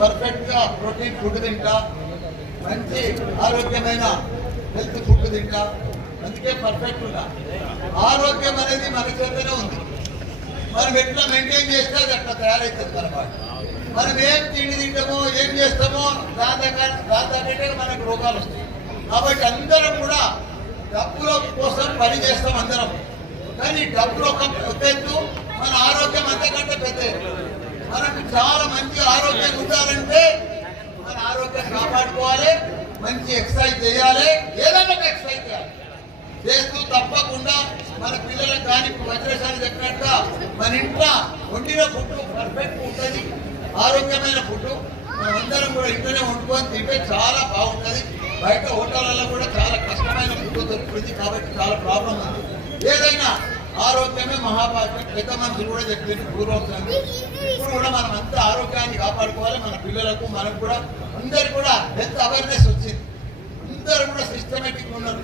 Perfect గా protein food తింటా, మంచి ఆరోగ్యమైన హెల్త్ ఫుడ్ తింటా, అందుకే పర్ఫెక్ట్ ఉన్నా. ఆరోగ్యం అనేది మన చేతనే ఉంది. మనం ఎట్లా మెయింటైన్ చేస్తే అది అట్లా తయారవుతుంది అనమాట. మనం ఏం తిండి తింటామో ఏం చేస్తామో దాని తగ్గట్టే మనకు రోగాలు వస్తాయి. కాబట్టి అందరం కూడా డబ్బుల కోసం పని చేస్తాం అందరం, కానీ డబ్బులు ఒక ఎత్తు, మన ఆరోగ్యం అంతకంటే పెద్ద ఎత్తు. మనకు చాలా మంచి ఆరోగ్యం ఉండాలంటే మన ఆరోగ్యం కాపాడుకోవాలి, మంచి ఎక్సర్సైజ్ చేయాలి, ఏదైనా ఎక్సర్సైజ్ చేయాలి. చేస్తూ తప్పకుండా మన పిల్లలకు కానీ వజ్రశాలి చెప్పినట్టుగా మన ఇంట్లో వండిన ఫుడ్ పర్ఫెక్ట్ ఉంటుంది, ఆరోగ్యమైన ఫుడ్. మనమందరం కూడా ఇంట్లోనే వండుకొని తింటే చాలా బాగుంటుంది. బయట హోటళ్ళలో కూడా చాలా కష్టమైన ఫుడ్ దొరుకుతుంది, కాబట్టి చాలా ప్రాబ్లం ఉంది. ఏదైనా ఆరోగ్యమే మహాభాగ్యం, పెద్ద మనుషులు కూడా చెప్పింది పూర్వం. ఇప్పుడు కూడా మనం అంతా ఆరోగ్యాన్ని కాపాడుకోవాలి. మన పిల్లలకు మనకు కూడా అందరికి కూడా హెల్త్ అవేర్నెస్ వచ్చింది, అందరూ కూడా సిస్టమేటిక్ ఉన్నారు.